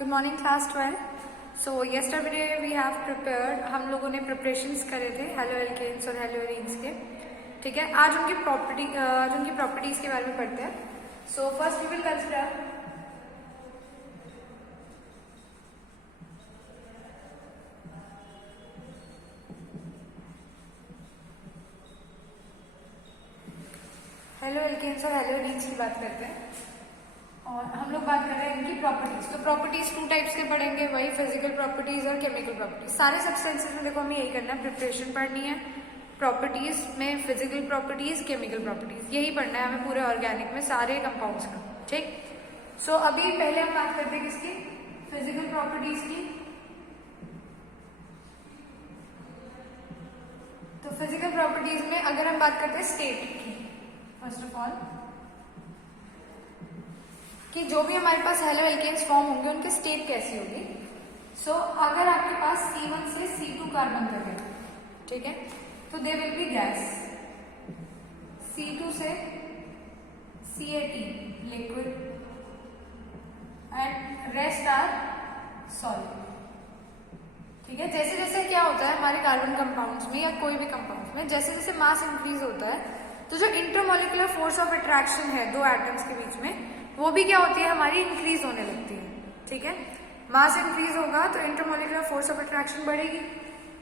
Good morning class 12। So yesterday we have prepared, हम लोगों ने प्रिपरेशंस करे थे हेलो एल्केन्स और हेलो एरीन्स के। ठीक है, आज उनकी प्रॉपर्टीज के बारे में पढ़ते हैं। So first we will consider haloalkanes और हेलो एरीन्स की बात करते हैं और हम लोग बात कर रहे हैं इनकी प्रॉपर्टीज। तो प्रॉपर्टीज टू टाइप्स के पढ़ेंगे, वही फिजिकल प्रॉपर्टीज और केमिकल प्रॉपर्टीज। सारे सब्सटेंसेस में देखो हमें यही करना है, प्रिपरेशन पढ़नी है, प्रॉपर्टीज में फिजिकल प्रॉपर्टीज, केमिकल प्रॉपर्टीज, यही पढ़ना है हमें पूरे ऑर्गेनिक में सारे कंपाउंड्स का। ठीक, सो अभी पहले हम बात करते हैं किसकी, फिजिकल प्रॉपर्टीज की। तो फिजिकल प्रॉपर्टीज में अगर हम बात करते हैं स्टेट की, फर्स्ट ऑफ ऑल कि जो भी हमारे पास हेलो एल्केन्स फॉर्म होंगे उनकी स्टेट कैसी होगी। सो अगर आपके पास C1 से C2 कार्बन तक है, ठीक है, तो they will be gas. C2 से CAT liquid and rest are solid. ठीक है, जैसे जैसे क्या होता है हमारे कार्बन कंपाउंड्स में या कोई भी कंपाउंड्स में, जैसे जैसे मास इंक्रीज होता है तो जो इंटरमोलिकुलर फोर्स ऑफ अट्रैक्शन है दो एटम्स के बीच में, वो भी क्या होती है हमारी इंक्रीज होने लगती है। ठीक है, मास इंक्रीज होगा तो इंटरमोलिकुलर फोर्स ऑफ अट्रैक्शन बढ़ेगी।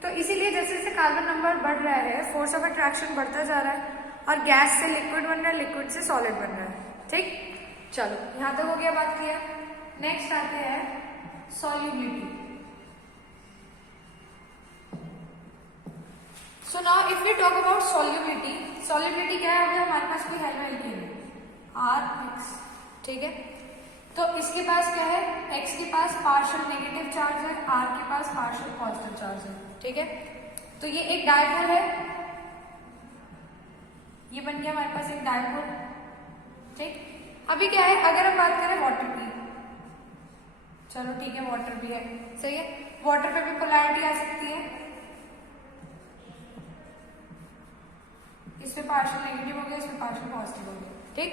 तो इसीलिए जैसे जैसे कार्बन नंबर बढ़ रहा है फोर्स ऑफ अट्रैक्शन बढ़ता जा रहा है और गैस से लिक्विड बन रहा है, लिक्विड से सॉलिड बन रहा है। ठीक, चलो यहां तक हो गया बात क्लियर। नेक्स्ट आते हैं solubility. So now if we talk about solubility, solubility क्या है, अगर हमारे पास कोई हेलो एल्केन है RX, ठीक है, तो इसके पास क्या है, X के पास पार्शियल नेगेटिव चार्ज है, R के पास पार्शियल पॉजिटिव चार्ज है। ठीक है, तो ये एक डायपोल है, ये बन गया हमारे पास एक डायपोल। ठीक, अभी क्या है, अगर हम बात करें वाटर की, चलो ठीक है वाटर भी है, सही है, वाटर पे भी पोलैरिटी आ सकती है, इसमें पार्शियल नेगेटिव हो गया, इसमें पार्शियल पॉजिटिव हो गया। ठीक,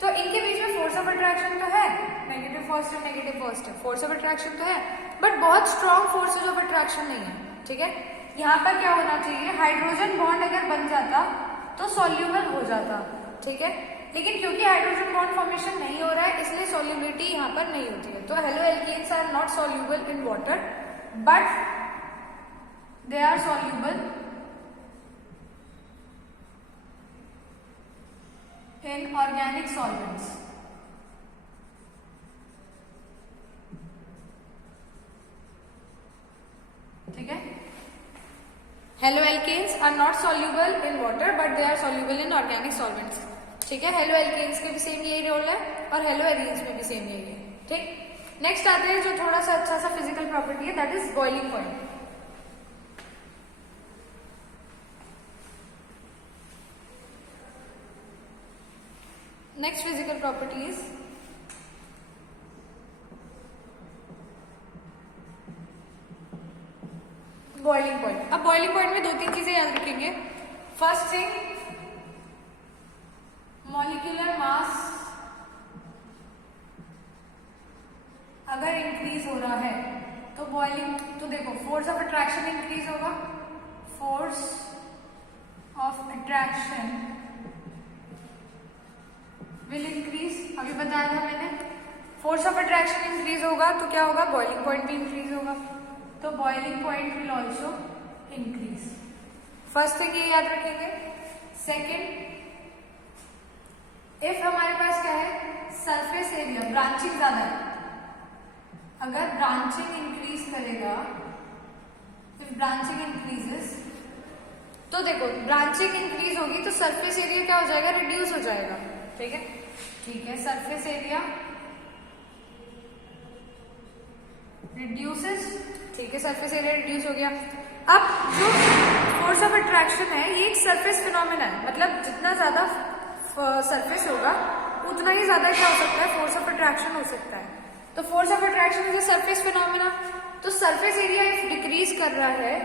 तो इनके बीच में फोर्स ऑफ अट्रैक्शन तो है, negative positive negative positive, force of attraction तो है, बट बहुत स्ट्रॉन्ग फोर्सेज ऑफ अट्रैक्शन नहीं है। ठीक है, यहाँ पर क्या होना चाहिए, हाइड्रोजन बॉन्ड अगर बन जाता तो सॉल्यूबल हो जाता। ठीक है, लेकिन क्योंकि हाइड्रोजन बॉन्ड फॉर्मेशन नहीं हो रहा है इसलिए सॉल्युबिलिटी यहाँ पर नहीं होती है। तो haloalkanes are not soluble in water but they are soluble in organic solvents। ठीक है, haloalkanes are not soluble in water but they are soluble in organic solvents. ठीक है, हेलो एल्केन्स के भी सेम यही role है और hello arenes में भी सेम यही है। ठीक, नेक्स्ट आते हैं जो थोड़ा सा अच्छा सा फिजिकल प्रॉपर्टी है, that is boiling point. Next physical property is boiling point. अब बॉइलिंग पॉइंट में दो तीन चीजें याद रखेंगे। फर्स्ट थिंग, मॉलिक्यूलर मास अगर इंक्रीज हो रहा है तो बॉइलिंग, तो देखो फोर्स ऑफ अट्रैक्शन इंक्रीज होगा, force of attraction will increase. अभी बताया था मैंने, फोर्स ऑफ अट्रैक्शन इंक्रीज होगा तो क्या होगा, बॉइलिंग पॉइंट भी इंक्रीज होगा, तो boiling point will also increase. First thing ये याद रखेंगे। सेकेंड, इफ हमारे पास क्या है, सरफेस एरिया ब्रांचिंग ज्यादा है, अगर ब्रांचिंग इंक्रीज करेगा, इफ ब्रांचिंग इंक्रीजेस, तो देखो ब्रांचिंग इंक्रीज होगी तो सरफेस एरिया क्या हो जाएगा, रिड्यूस हो जाएगा। ठीक है, ठीक है, सरफेस एरिया रिड्यूसेस। ठीक है, सरफेस एरिया रिड्यूस हो गया। अब जो फोर्स ऑफ अट्रैक्शन है ये एक सरफेस फिनोमेना है, मतलब जितना ज्यादा सरफेस होगा उतना ही ज्यादा क्या हो सकता है, फोर्स ऑफ अट्रैक्शन हो सकता है। तो force of attraction is a surface phenomena, तो सरफेस एरिया इफ डिक्रीज कर रहा है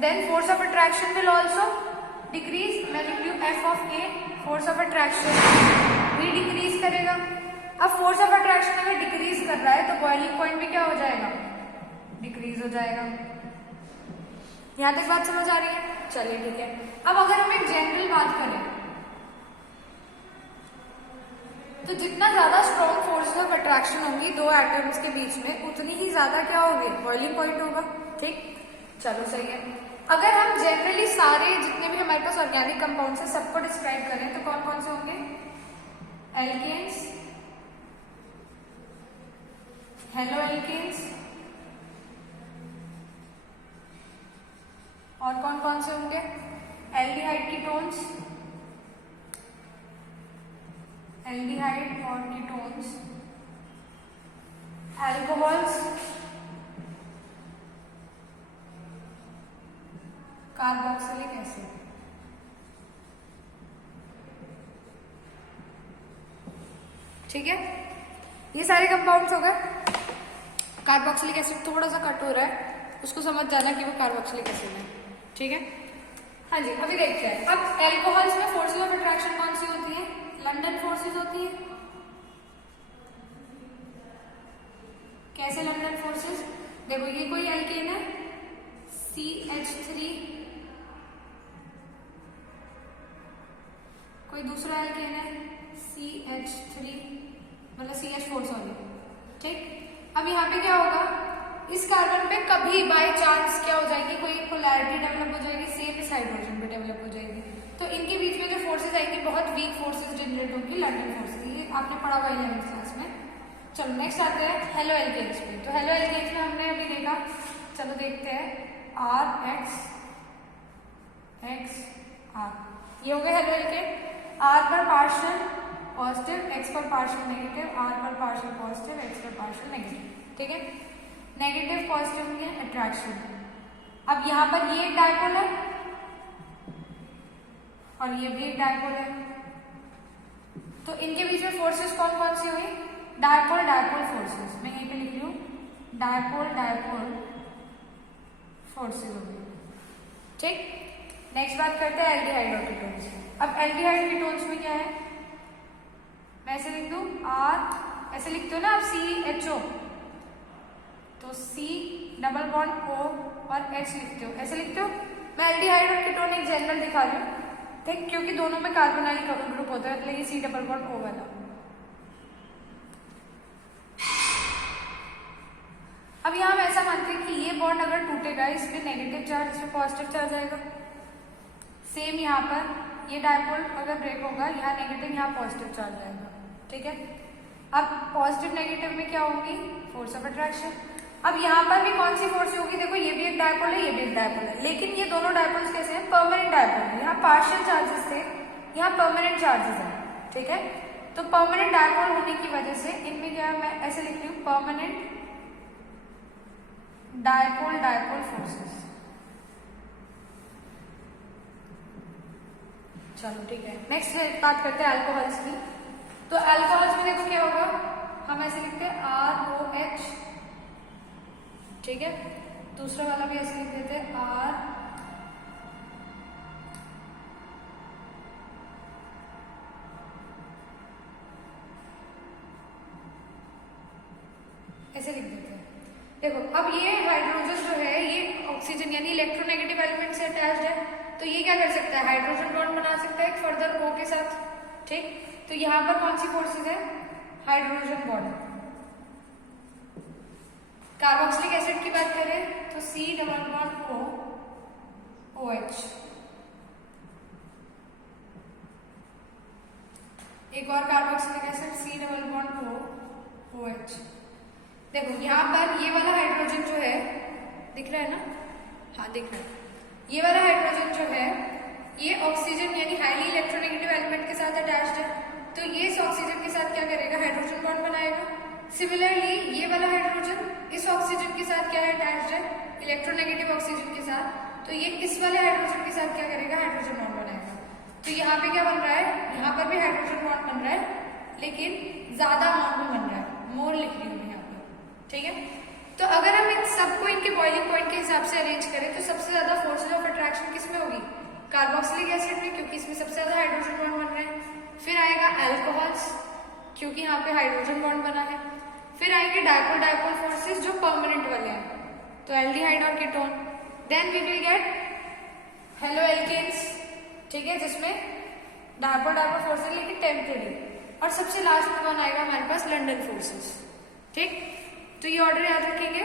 then force of attraction will also decrease. Value F of A, force of attraction भी डिक्रीज करेगा। अब फोर्स ऑफ अट्रैक्शन अगर डिक्रीज कर रहा है तो बॉइलिंग पॉइंट भी क्या हो जाएगा, डिक्रीज हो जाएगा। यहां तक बात समझ आ रही है? चलिए ठीक है। अब अगर हम एक जनरल बात करें तो जितना ज्यादा स्ट्रॉन्ग फोर्सेस ऑफ अट्रैक्शन होंगी दो एटम्स के बीच में, उतनी ही ज्यादा क्या होगी, बॉइलिंग पॉइंट होगा। ठीक, चलो सही है। अगर हम जनरली सारे जितने भी हमारे पास ऑर्गेनिक कंपाउंड्स है सबको डिस्क्राइब करें तो कौन कौन से होंगे, एल्केन्स, हेलो एल्केन्स, और कौन कौन से होंगे, एल्डिहाइड कीटोन्स, एल्डिहाइड और कीटोन्स, अल्कोहल्स, कार्बोक्सिलिक एसिड। ठीक है, ये सारे कंपाउंड्स हो गए। कार्बोक्सिलिक एसिड थोड़ा सा कट हो रहा है, उसको समझ जाना कि वो कार्बोक्सिलिक एसिड है। ठीक है, हाँ जी। अभी देखते हैं, अब एल्कोहल्स में फोर्सेस ऑफ अट्रैक्शन कौन सी होती है, लंडन फोर्सेस होती है। कैसे लंडन फोर्सेस, देखो ये कोई एल्केन है CH3, कोई दूसरा एल्केन है CH3 मतलब CH4 सॉरी। ठीक, अब यहाँ पे क्या होगा, इस कार्बन पे कभी बाय चांस क्या हो जाएगी, कोई पोलैरिटी डेवलप हो जाएगी, सेम इस हाइड्रोजन पे डेवलप हो जाएगी। तो इनके बीच में जो फोर्सेस आएंगी बहुत वीक फोर्सेस जनरेट होंगी, लंडन फोर्सेस। ये आपने पढ़ा हुआ 11th क्लास में। चलो नेक्स्ट आते हैं हेलो एल्केन्स पे। तो हेलो एल्केन्स में हमने अभी देखा, चलो देखते हैं RX R, ये हो गए हेलो एल्केन। R पर पार्शियल पॉजिटिव, X पर पार्शियल नेगेटिव, R पर पार्शियल पॉजिटिव, X पर पार्शियल नेगेटिव। ठीक है, नेगेटिव पॉजिटिव में अट्रैक्शन। अब यहाँ पर ये एक डायपोल है और ये भी एक डायपोल है, तो इनके बीच में फोर्सेस कौन कौन सी हुई, डायपोल डायपोल फोर्सेस। मैं यहीं पे लिख रही हूँ, डायपोल डायपोल फोर्सेस हो गई। ठीक, नेक्स्ट बात करते हैं एल्डिहाइड और कीटोन्स। अब एल्डिहाइड कीटोन्स में क्या है, मैं ऐसे लिख दूं R, ऐसे लिखते हो ना आप CHO, तो C डबल बॉन्ड O और H लिखते हो, ऐसे लिखते हो। मैं एल्डिहाइड और कीटोन एक जनरल दिखा रही हूँ, ठीक, क्योंकि दोनों में कार्बोनाइल ग्रुप होता है, इसलिए C डबल बॉन्ड O वाला। अब यहाँ हम ऐसा मानते हैं कि ये बॉन्ड अगर टूटेगा, इस पे नेगेटिव चार्ज, इस पे पॉजिटिव चार्ज आएगा। सेम यहाँ पर ये डायपोल अगर ब्रेक होगा, यहाँ नेगेटिव यहाँ पॉजिटिव चार्ज आएगा। ठीक है, अब पॉजिटिव नेगेटिव में क्या होगी, फोर्स ऑफ अट्रैक्शन। अब यहाँ पर भी कौन सी फोर्स होगी, देखो ये भी एक डायपोल है, ये भी एक डायपोल है, लेकिन ये दोनों डायपोल्स कैसे हैं, परमानेंट डायपोल है। यहाँ पार्शियल चार्जेस थे, यहाँ परमानेंट चार्जेस है। ठीक है, तो परमानेंट डायपोल होने की वजह से इनमें क्या, मैं ऐसे लिख रही हूँ, परमानेंट डायपोल डायपोल फोर्सेस। चलो ठीक है, नेक्स्ट बात करते हैं अल्कोहल्स की। तो अल्कोहल्स में देखो क्या होगा, हम ऐसे लिखते हैं ROH। ठीक है, दूसरा वाला भी ऐसे लिख देते हैं R, ऐसे लिख देते हैं। देखो अब ये हाइड्रोजन जो है ये ऑक्सीजन यानी इलेक्ट्रोनेगेटिव एलिमेंट से अटैच्ड है, तो ये क्या कर सकता है, हाइड्रोजन बॉन्ड बना सकता है एक फर्दर O के साथ। ठीक, तो यहाँ पर कौन सी फोर्सेस है, हाइड्रोजन बॉन्ड। कार्बोक्सिलिक एसिड की बात करें तो C double bond O OH। एक और carboxylic acid C double bond O OH। देखो यहाँ पर ये वाला हाइड्रोजन जो है, दिख रहा है ना, हाँ दिख रहा है, ये वाला हाइड्रोजन जो है ये ऑक्सीजन यानी हाईली इलेक्ट्रोनेगेटिव एलिमेंट के साथ अटैच्ड है, तो ये इस ऑक्सीजन के साथ क्या करेगा, हाइड्रोजन बॉन्ड बनाएगा। सिमिलरली ये वाला हाइड्रोजन इस ऑक्सीजन के साथ क्या है, अटैच्ड है इलेक्ट्रोनेगेटिव ऑक्सीजन के साथ, तो ये इस वाले हाइड्रोजन के साथ क्या करेगा, हाइड्रोजन बॉन्ड बनाएगा। तो यहाँ पे क्या बन रहा है, यहाँ पर भी हाइड्रोजन बॉन्ड बन रहा है, लेकिन ज्यादा अमाउंट में बन रहा है, मोर लिख रही हूँ यहाँ पे। ठीक है, तो अगर हम इन सबको इनके बॉइलिंग पॉइंट के हिसाब से अरेंज करें तो सबसे ज्यादा फोर्सेज ऑफ अट्रैक्शन किसमें होगी, कार्बोक्सिलिक एसिड में, क्योंकि इसमें सबसे ज्यादा हाइड्रोजन बॉन्ड बन रहे हैं। फिर आएगा अल्कोहल्स, क्योंकि यहाँ पे हाइड्रोजन बॉन्ड बना है। फिर आएंगे डायपोल डायपोल फोर्सेस जो परमानेंट वाले हैं, तो एल्डिहाइड और ketone. Then we will get haloalkanes, ठीक है, जिसमें डायपोल डायपोल फोर्सेस लेकिन टेम्परेरी। और सबसे लास्ट में कौन आएगा हमारे पास, लंडन फोर्सेस। ठीक, तो ये ऑर्डर याद रखेंगे।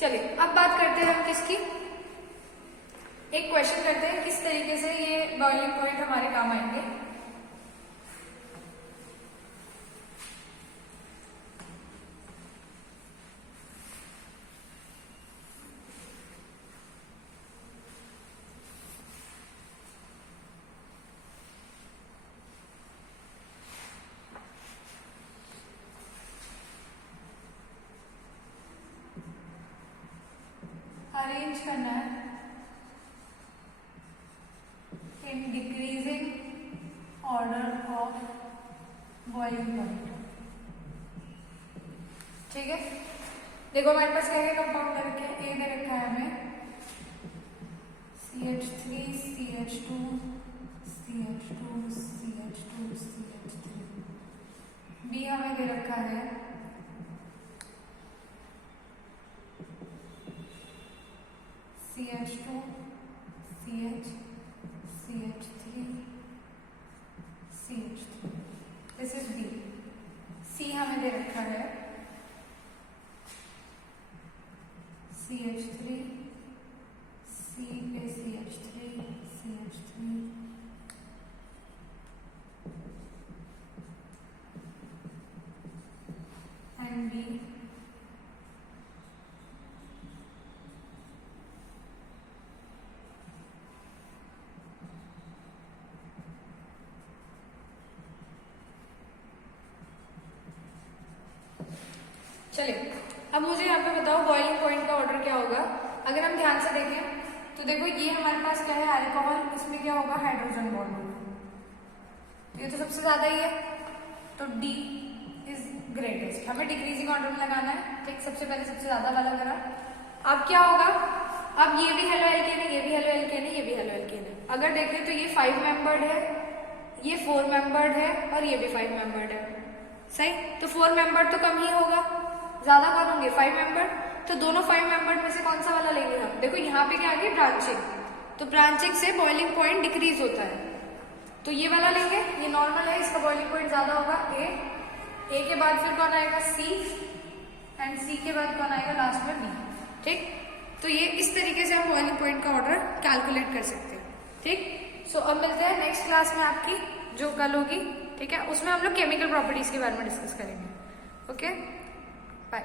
चलिए अब बात करते हैं हम किसकी, एक क्वेश्चन करते हैं किस तरीके से ये बॉइलिंग पॉइंट हमारे काम आएंगे। अरेंज करना है in decreasing order of boiling point. ठीक है, देखो हमारे पास क्या क्या कंपाउंड दे रखे हैं। ए दे रखा है हमें CH3 CH2 CH2 CH2 CH3। B हमें दे रखा है CH2 CH CH3 CH3, this is B. C हमें दे रखा है CH3 C पे CH3 CH3 एंड बी चलिए अब मुझे यहाँ पे बताओ बॉइलिंग पॉइंट का ऑर्डर क्या होगा। अगर हम ध्यान से देखें तो देखो ये हमारे पास क्या है, अल्कोहल, इसमें क्या होगा, हाइड्रोजन बॉन्ड होगा, ये तो सबसे ज्यादा ही है, तो डी इज ग्रेटेस्ट। हमें डिक्रीजिंग ऑर्डर में लगाना है। ठीक, सबसे पहले सबसे ज्यादा वाला करा। अब क्या होगा, अब ये भी हेलो एल्केन है, ये भी हेलो एल्केन है, ये भी हेलो एल्केन है। अगर देखें तो ये 5 मेंबर्ड है, ये 4 मेंबर्ड है और ये भी 5 मेंबर्ड है। सही, तो 4 मेंबर्ड तो कम ही होगा, ज्यादा कौन होंगे, 5 मेंबर। तो दोनों 5 मेंबर में से कौन सा वाला लेंगे हम, देखो यहाँ पे क्या आ गया, ब्रांचिंग, तो ब्रांचिंग से बॉइलिंग पॉइंट डिक्रीज होता है, तो ये वाला लेंगे, ये नॉर्मल है, इसका बॉइलिंग पॉइंट ज्यादा होगा। ए के बाद फिर कौन आएगा, सी, एंड सी के बाद कौन आएगा लास्ट में, बी। ठीक, तो ये इस तरीके से हम बॉइलिंग पॉइंट का ऑर्डर कैलकुलेट कर सकते हैं। ठीक, सो अब मिलते हैं नेक्स्ट क्लास में आपकी जो कल होगी। ठीक है, उसमें हम लोग केमिकल प्रॉपर्टीज के बारे में डिस्कस करेंगे। Okay, bye.